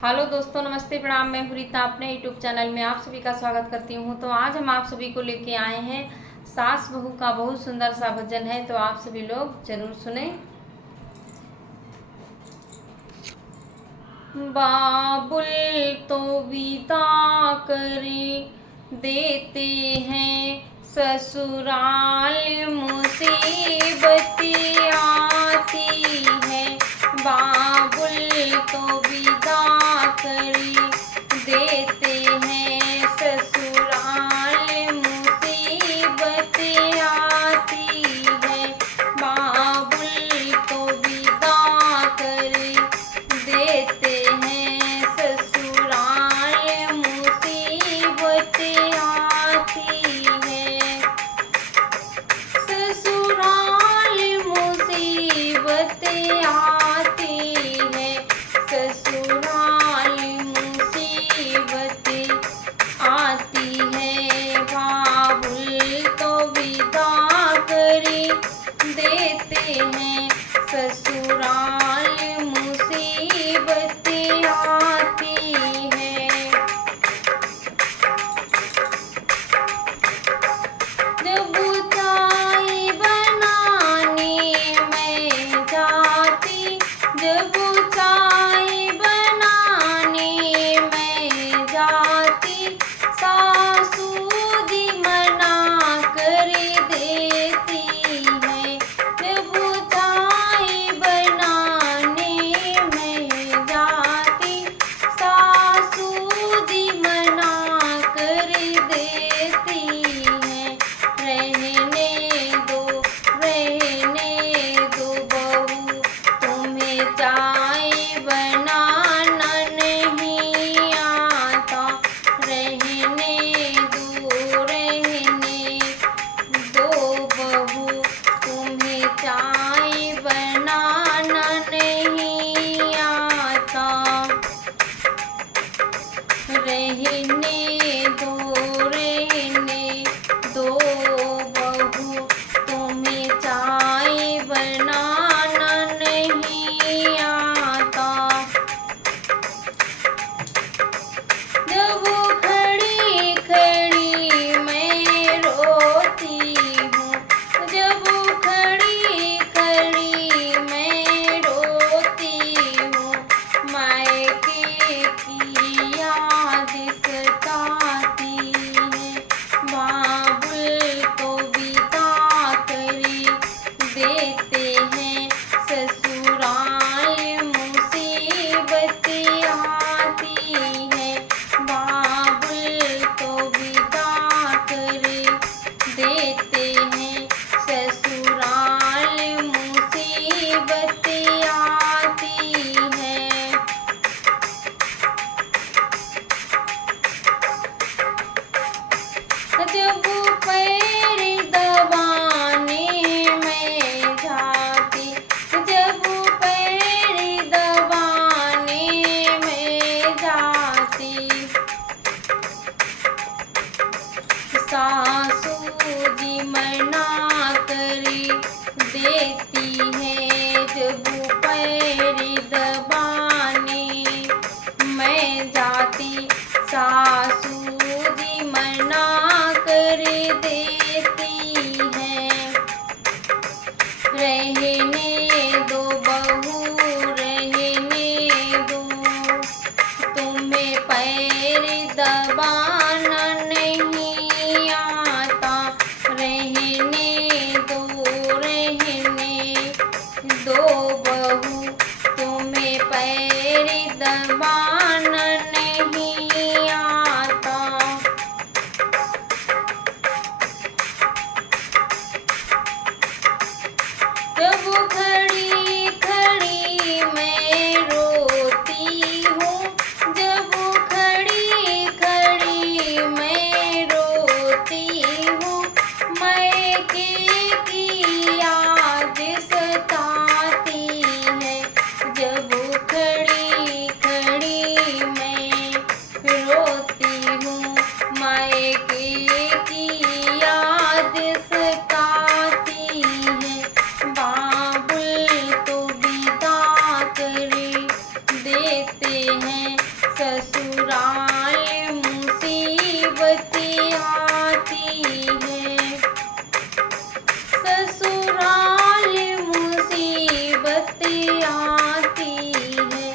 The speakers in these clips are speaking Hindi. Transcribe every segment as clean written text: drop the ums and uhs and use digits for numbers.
हेलो दोस्तों, नमस्ते, प्रणाम। मैं हुरीता अपने यूट्यूब चैनल में आप सभी का स्वागत करती हूँ। तो आज हम आप सभी को लेके आए हैं सास बहू का बहुत सुंदर सा भजन है, तो आप सभी लोग जरूर सुने। बाबुल तो विदा करे देते हैं, ससुराल मुसीबतें आती है। बाबुल तो विदा करे देते हैं, ससुराल मुसीबतें आती है। बाबुल तो विदा करे देते हैं, ससुराल मुसीबतें आती है। ससुराल मुसीबतें आती है, ससुराल मुसीबतें आती है। बाबुल तो विदा करे देते हैं, ससुराल मुसीबतें आती है। जब चाय बनाने मैं जाती, जब चाय बनाने मैं जाती, सासू जी मना कर देती है। जब चाय बनाने मैं जाती, सासू जी मना कर देती है। रहने दो बहू, तुम्हें चाय बनाना नहीं आता। रहने दो बहू, तुम्हें चाय बनाना नहीं आता। रहने दो बहू, तुम्हें चाय बनाना नहीं आता। जब खड़ी खड़ी मैं रोती हूँ, जब खड़ी खड़ी मैं रोती हूँ, मायके की याद सताती है। बाबुल तो विदा करे देते हैं, ससुराल मुसीबतें आती है। बाबुल तो विदा करे देते हैं, ससुराल मुसीबतें आती है। जब पैर दबाने मैं जाती, जब पैर दबाने मैं जाती, सासू जी मना कर देती है। जब पैर दबाने मैं जाती, सासू जी मना कर देती है। रहने दो बहू, रहने दो, तुम्हें पैर दबाना नहीं आता। रहने दो बहू, तुम्हें पैर दबाना नहीं आता। जब खड़ी खड़ी मैं रोती हूँ, जब खड़ी खड़ी मैं रोती हूँ, मायके की याद सताती है। जब खड़ी खड़ी मैं रोती हूँ, मायके की याद सताती है। बाबुल तो विदा करे देते हैं, ससुराल मुसीबतें आती है, ससुराल मुसीबतें आती है,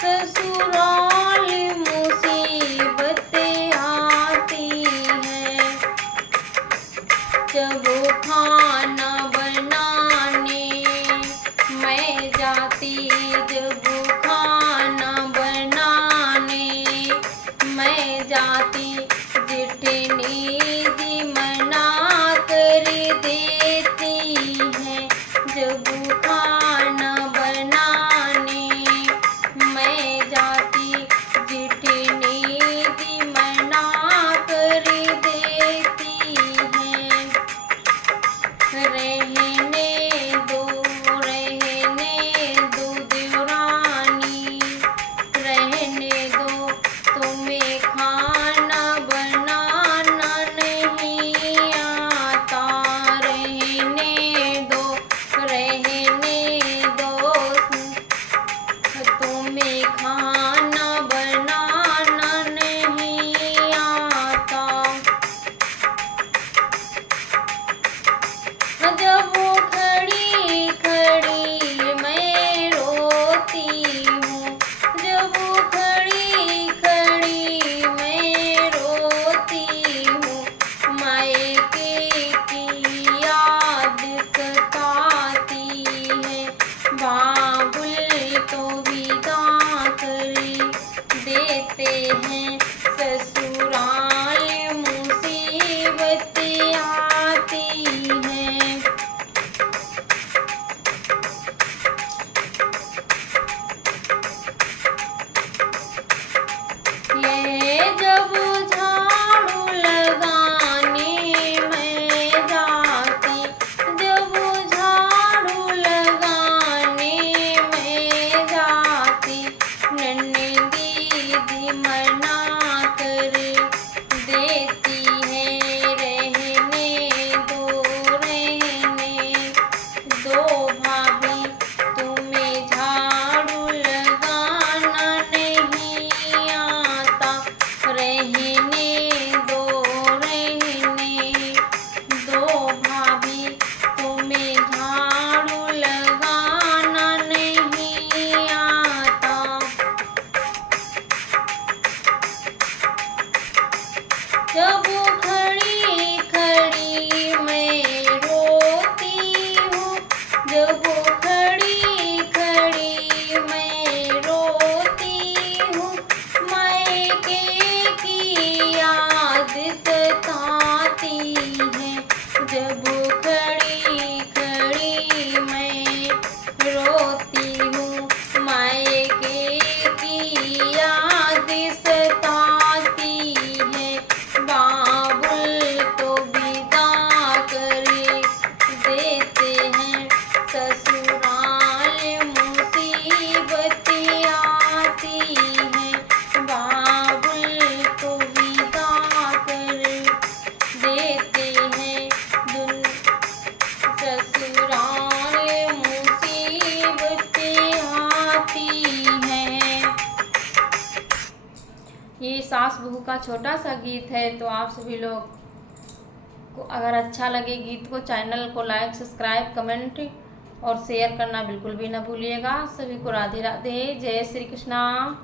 ससुराल मुसीबतें आती है। जब खाना बनाने मैं जाती, जब खाना बनाने मैं जाती, जेठनी जी मना कर देती है। जब खाना बनाने मैं जाती, जेठनी जी मना कर देती है। रहने दो देवरानी, रहने दो, तुम्हें खाना बनाना नहीं आता। रहने दो, तुम्हें खाना बनाना नहीं आता। जब वो खड़ी खड़ी मैं रोती हूँ, जब वो खड़ी खड़ी मैं रोती हूँ, मायके की याद सताती है। बाबुल तो विदा कर देते हैं, ससुराल मुसीबतें आती हैं। ये जब झाड़ू लगाने मैं जाती, जब झाड़ू लगाने मैं जाती, नन्ही दीदी मना कर देती है। रहने दो भाभी, तुम्हें झाड़ू लगाना नहीं आता। रहने दो भाभी, तुम्हें झाड़ू लगाना नहीं आता। जब वो खड़ी खड़ी मैं रोती हूँ, जब वो खड़ी खड़ी मैं रोती हूँ, मायके की याद सताती है। जब वो खड़ी खड़ी मैं रोती हूँ, मायके की याद सताती है। बाबुल तो विदा कर देते हैं, ससुराल मुसीबतें आती हैं। बाबुल तो विदा कर देते हैं, ससुराल मुसीबतें आती हैं। ये सास बहू का छोटा सा गीत है। तो आप सभी लोग को अगर अच्छा लगे गीत को, चैनल को लाइक, सब्सक्राइब, कमेंट और शेयर करना बिल्कुल भी ना भूलिएगा। सभी को राधे राधे, जय श्री कृष्णा।